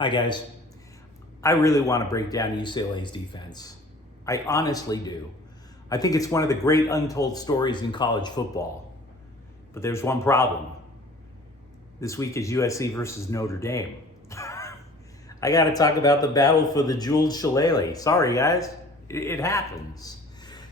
Hi, guys. I really want to break down UCLA's defense. I honestly do. I think it's one of the great untold stories in college football. But there's one problem. This week is USC versus Notre Dame. I got to talk about the battle for the jeweled shillelagh. Sorry, guys. It happens.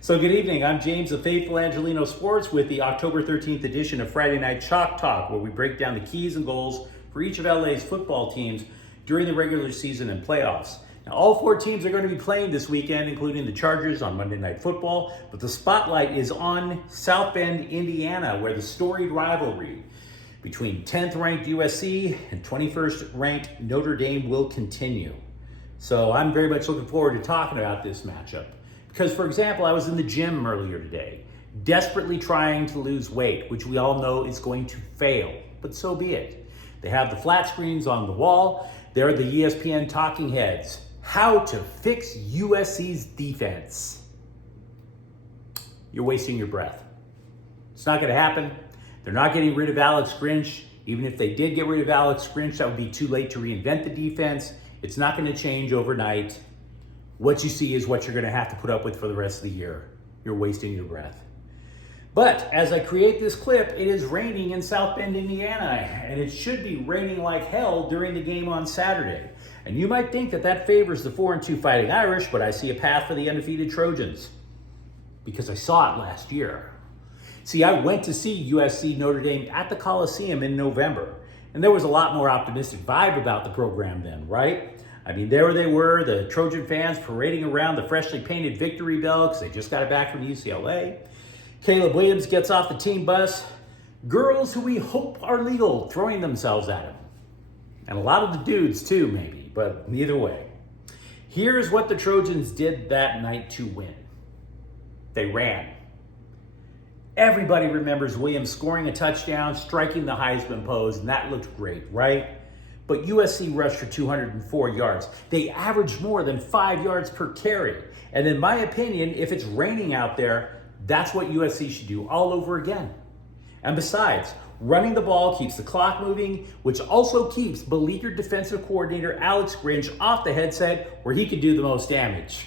So good evening. I'm James of Faithful Angelino Sports with the October 13th edition of Friday Night Chalk Talk, where we break down the keys and goals for each of LA's football teams during the regular season and playoffs. Now, all four teams are going to be playing this weekend, including the Chargers on Monday Night Football, but the spotlight is on South Bend, Indiana, where the storied rivalry between 10th ranked USC and 21st ranked Notre Dame will continue. So I'm very much looking forward to talking about this matchup. Because, for example, I was in the gym earlier today, desperately trying to lose weight, which we all know is going to fail, but so be it. They have the flat screens on the wall. They're the ESPN talking heads. How to fix USC's defense. You're wasting your breath. It's not going to happen. They're not getting rid of Alex Grinch. Even if they did get rid of Alex Grinch, that would be too late to reinvent the defense. It's not going to change overnight. What you see is what you're going to have to put up with for the rest of the year. You're wasting your breath. But as I create this clip, it is raining in South Bend, Indiana, and it should be raining like hell during the game on Saturday. And you might think that that favors the 4-2 Fighting Irish, but I see a path for the undefeated Trojans because I saw it last year. See, I went to see USC Notre Dame at the Coliseum in November, and there was a lot more optimistic vibe about the program then, right? I mean, there they were, the Trojan fans parading around the freshly painted Victory Bell because they just got it back from UCLA. Caleb Williams gets off the team bus. Girls who we hope are legal throwing themselves at him. And a lot of the dudes too, maybe, but either way. Here's what the Trojans did that night to win. They ran. Everybody remembers Williams scoring a touchdown, striking the Heisman pose, and that looked great, right? But USC rushed for 204 yards. They averaged more than 5 yards per carry. And in my opinion, if it's raining out there, that's what USC should do all over again. And besides, running the ball keeps the clock moving, which also keeps beleaguered defensive coordinator Alex Grinch off the headset where he could do the most damage.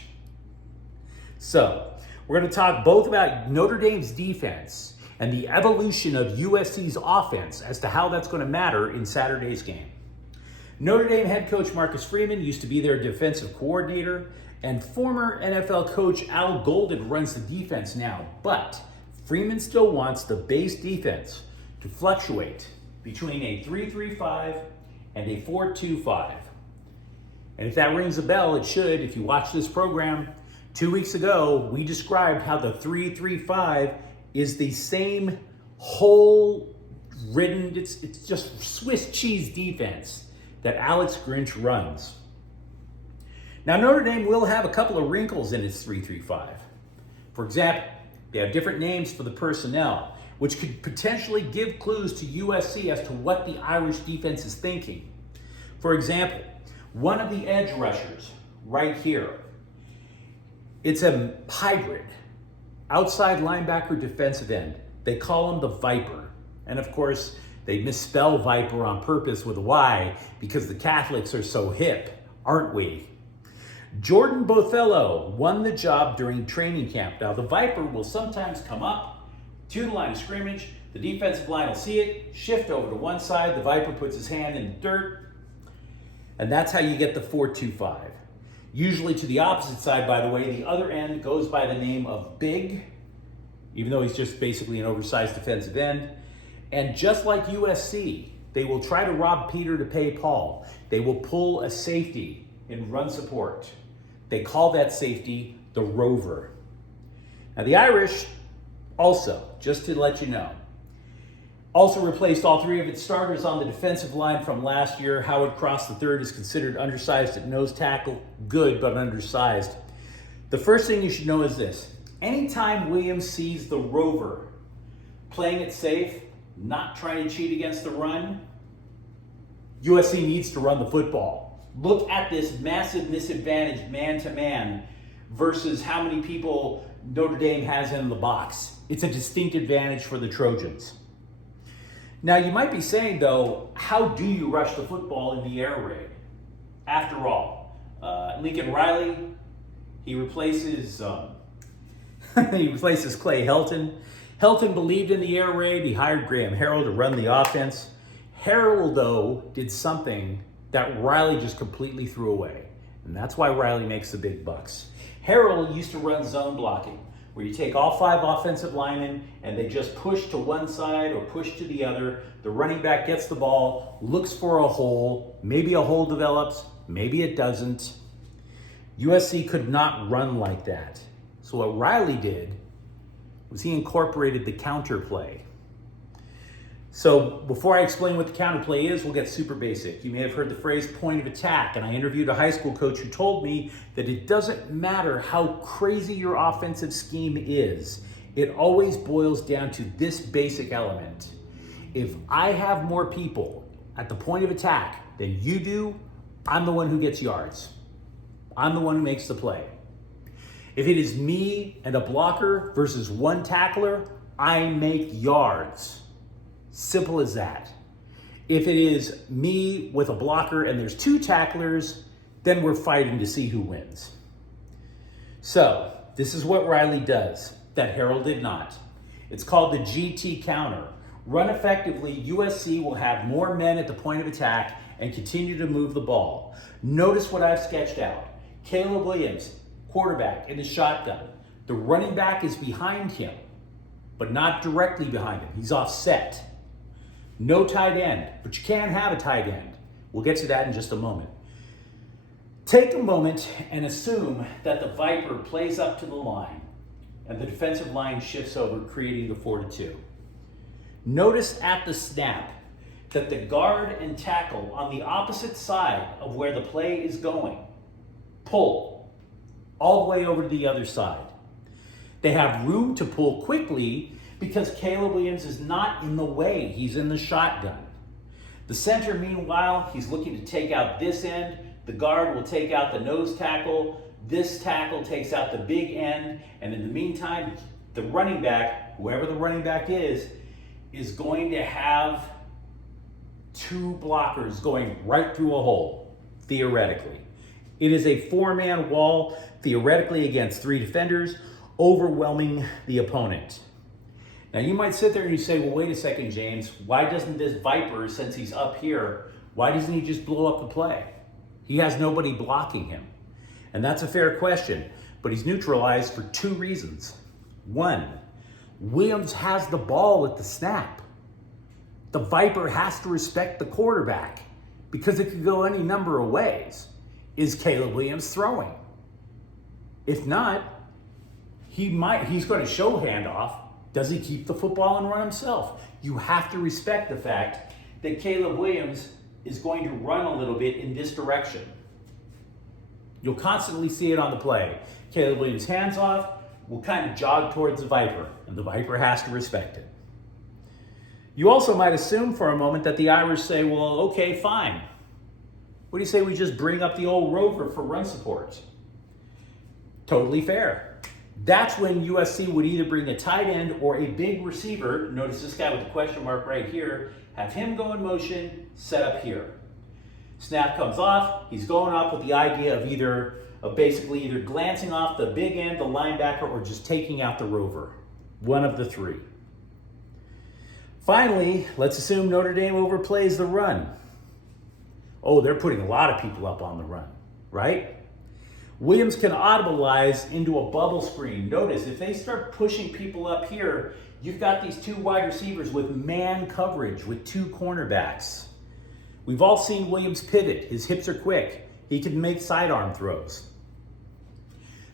So, we're going to talk both about Notre Dame's defense and the evolution of USC's offense as to how that's going to matter in Saturday's game. Notre Dame head coach Marcus Freeman used to be their defensive coordinator, and former NFL coach Al Golden runs the defense now. But Freeman still wants the base defense to fluctuate between a 3-3-5 and a 4-2-5. And if that rings a bell, it should if you watch this program. 2 weeks ago, we described how the 3-3-5 is the same hole-ridden, it's just Swiss cheese defense that Alex Grinch runs. Now, Notre Dame will have a couple of wrinkles in its 3-3-5. For example, they have different names for the personnel, which could potentially give clues to USC as to what the Irish defense is thinking. For example, one of the edge rushers right here, it's a hybrid, outside linebacker defensive end. They call him the Viper. And of course, they misspell Viper on purpose with a Y because the Catholics are so hip, aren't we? Jordan Bothello won the job during training camp. Now, the Viper will sometimes come up to the line of scrimmage. The defensive line will see it, shift over to one side. The Viper puts his hand in the dirt. And that's how you get the 4-2-5. Usually to the opposite side, by the way, the other end goes by the name of Big, even though he's just basically an oversized defensive end. And just like USC, they will try to rob Peter to pay Paul. They will pull a safety in run support. They call that safety the rover. Now the Irish also, just to let you know, also replaced all three of its starters on the defensive line from last year. Howard Cross III is considered undersized at nose tackle. Good, but undersized. The first thing you should know is this. Anytime Williams sees the rover playing it safe, not trying to cheat against the run, USC needs to run the football. Look at this massive misadvantage man-to-man versus how many people Notre Dame has in the box. It's a distinct advantage for the Trojans. Now, you might be saying, though, how do you rush the football in the air raid? After all, Lincoln Riley, he replaces he replaces Clay Helton. Helton believed in the air raid. He hired Graham Harrell to run the offense. Harrell, though, did something that Riley just completely threw away. And that's why Riley makes the big bucks. Harrell used to run zone blocking, where you take all 5 offensive linemen and they just push to one side or push to the other. The running back gets the ball, looks for a hole. Maybe a hole develops, maybe it doesn't. USC could not run like that. So what Riley did was he incorporated the counter play. So before I explain what the counter play is, we'll get super basic. You may have heard the phrase point of attack, and I interviewed a high school coach who told me that it doesn't matter how crazy your offensive scheme is, it always boils down to this basic element. If I have more people at the point of attack than you do, I'm the one who gets yards. I'm the one who makes the play. If it is me and a blocker versus one tackler, I make yards. Simple as that. If it is me with a blocker and there's 2 tacklers, then we're fighting to see who wins. So, this is what Riley does that Harrell did not. It's called the GT counter. Run effectively, USC will have more men at the point of attack and continue to move the ball. Notice what I've sketched out. Caleb Williams, quarterback in the shotgun. The running back is behind him, but not directly behind him. He's offset. No tight end, but you can have a tight end. We'll get to that in just a moment. Take a moment and assume that the Viper plays up to the line and the defensive line shifts over, creating the 4-2. Notice at the snap that the guard and tackle on the opposite side of where the play is going pull all the way over to the other side. They have room to pull quickly because Caleb Williams is not in the way. He's in the shotgun. The center, meanwhile, he's looking to take out this end. The guard will take out the nose tackle. This tackle takes out the big end. And in the meantime, the running back, whoever the running back is going to have 2 blockers going right through a hole, theoretically. It is a 4-man wall, theoretically against 3 defenders, overwhelming the opponent. Now you might sit there and you say, well, wait a second, James, why doesn't this Viper, since he's up here, why doesn't he just blow up the play? He has nobody blocking him. And that's a fair question, but he's neutralized for 2 reasons. 1, Williams has the ball at the snap. The Viper has to respect the quarterback because it could go any number of ways. Is Caleb Williams throwing? If not, he's going to show handoff. Does he keep the football and run himself? You have to respect the fact that Caleb Williams is going to run a little bit in this direction. You'll constantly see it on the play. Caleb Williams hands off, will kind of jog towards the Viper, and the Viper has to respect it. You also might assume for a moment that the Irish say, well, okay, fine. What do you say we just bring up the old Rover for run support? Totally fair. That's when USC would either bring a tight end or a big receiver. Notice this guy with the question mark right here. Have him go in motion, set up here. Snap comes off. He's going off with the idea of basically either glancing off the big end, the linebacker, or just taking out the Rover. One of the 3. Finally, let's assume Notre Dame overplays the run. Oh, they're putting a lot of people up on the run, right? Williams can audibilize into a bubble screen. Notice, if they start pushing people up here, you've got these 2 wide receivers with man coverage with 2 cornerbacks. We've all seen Williams pivot. His hips are quick. He can make sidearm throws.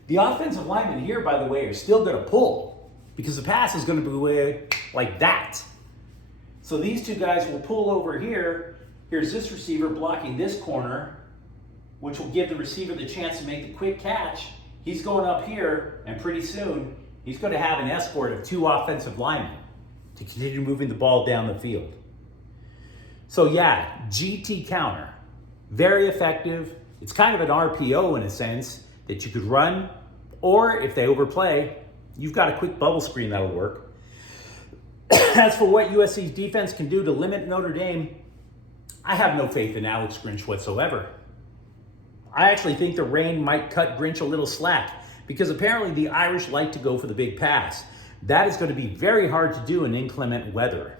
The offensive linemen here, by the way, are still going to pull because the pass is going to be way like that. So these 2 guys will pull over here. Here's this receiver blocking this corner, which will give the receiver the chance to make the quick catch. He's going up here, and pretty soon, he's going to have an escort of 2 offensive linemen to continue moving the ball down the field. So yeah, GT counter, very effective. It's kind of an RPO in a sense that you could run, or if they overplay, you've got a quick bubble screen that'll work. As for what USC's defense can do to limit Notre Dame, I have no faith in Alex Grinch whatsoever. I actually think the rain might cut Grinch a little slack because apparently the Irish like to go for the big pass. That is going to be very hard to do in inclement weather.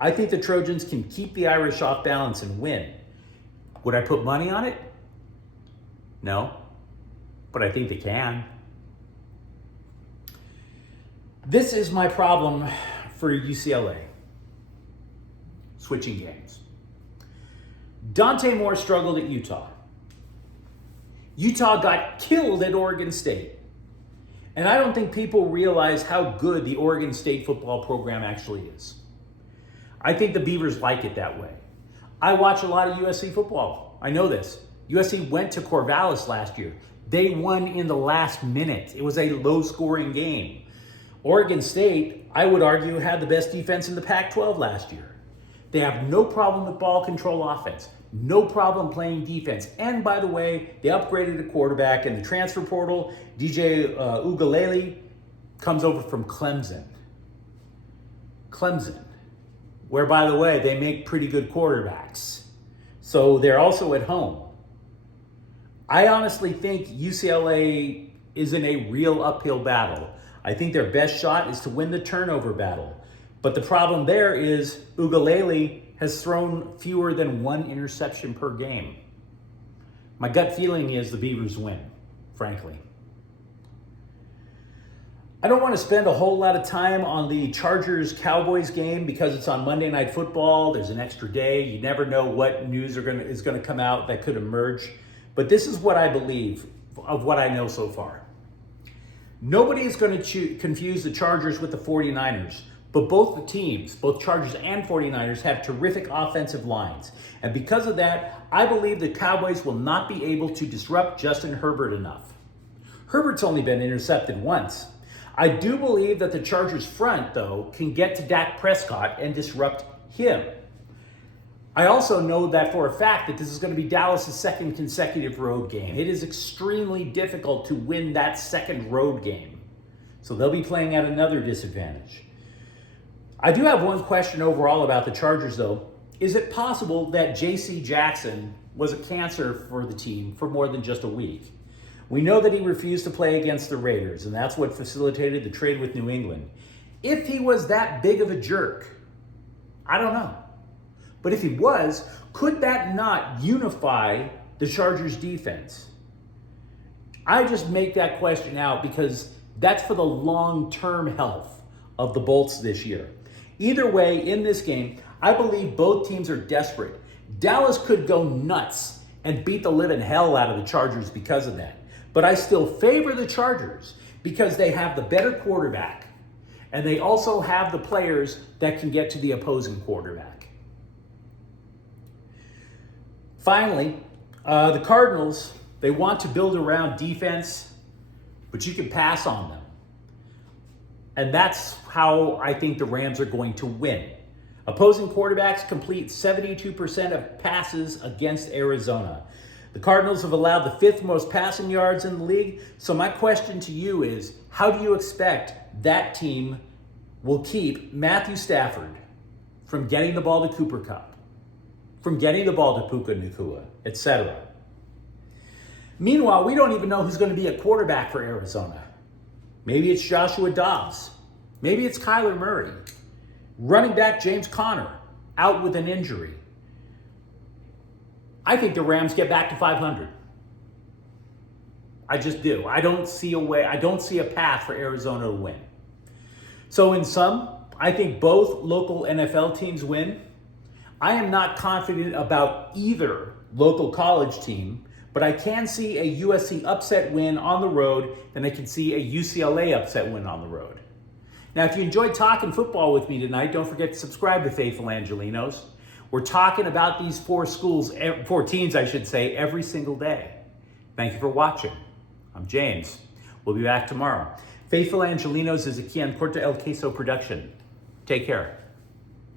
I think the Trojans can keep the Irish off balance and win. Would I put money on it? No, but I think they can. This is my problem for UCLA. Switching games. Dante Moore struggled at Utah. Utah got killed at Oregon State. And I don't think people realize how good the Oregon State football program actually is. I think the Beavers like it that way. I watch a lot of USC football. I know this. USC went to Corvallis last year. They won in the last minute. It was a low-scoring game. Oregon State, I would argue, had the best defense in the Pac-12 last year. They have no problem with ball control offense, no problem playing defense. And by the way, they upgraded the quarterback in the transfer portal. DJ Ugalele comes over from Clemson. Where, by the way, they make pretty good quarterbacks. So they're also at home. I honestly think UCLA is in a real uphill battle. I think their best shot is to win the turnover battle. But the problem there is Ugalele has thrown fewer than one interception per game. My gut feeling is the Beavers win, frankly. I don't want to spend a whole lot of time on the Chargers-Cowboys game because it's on Monday Night Football. There's an extra day. You never know what news is going to come out that could emerge. But this is what I believe of what I know so far. Nobody is going to confuse the Chargers with the 49ers. But both the teams, both Chargers and 49ers, have terrific offensive lines. And because of that, I believe the Cowboys will not be able to disrupt Justin Herbert enough. Herbert's only been intercepted once. I do believe that the Chargers front, though, can get to Dak Prescott and disrupt him. I also know that for a fact that this is going to be Dallas' second consecutive road game. It is extremely difficult to win that second road game. So they'll be playing at another disadvantage. I do have one question overall about the Chargers, though. Is it possible that J.C. Jackson was a cancer for the team for more than just a week? We know that he refused to play against the Raiders, and that's what facilitated the trade with New England. If he was that big of a jerk, I don't know. But if he was, could that not unify the Chargers defense? I just make that question out because that's for the long-term health of the Bolts this year. Either way, in this game, I believe both teams are desperate. Dallas could go nuts and beat the living hell out of the Chargers because of that. But I still favor the Chargers because they have the better quarterback and they also have the players that can get to the opposing quarterback. Finally, the Cardinals, they want to build around defense, but you can pass on them. And that's how I think the Rams are going to win. Opposing quarterbacks complete 72% of passes against Arizona. The Cardinals have allowed the fifth most passing yards in the league. So my question to you is, how do you expect that team will keep Matthew Stafford from getting the ball to Cooper Kupp, from getting the ball to Puka Nacua, etc.? Meanwhile, we don't even know who's going to be a quarterback for Arizona. Maybe it's Joshua Dobbs. Maybe it's Kyler Murray. Running back James Conner, out with an injury. I think the Rams get back to 500. I just do. I don't see a way. I don't see a path for Arizona to win. So in sum, I think both local NFL teams win. I am not confident about either local college team, but I can see a USC upset win on the road, and I can see a UCLA upset win on the road. Now, if you enjoyed talking football with me tonight, don't forget to subscribe to Faithful Angelinos. We're talking about these four teams, every single day. Thank you for watching. I'm James. We'll be back tomorrow. Faithful Angelinos is a Kian Corta El Queso production. Take care.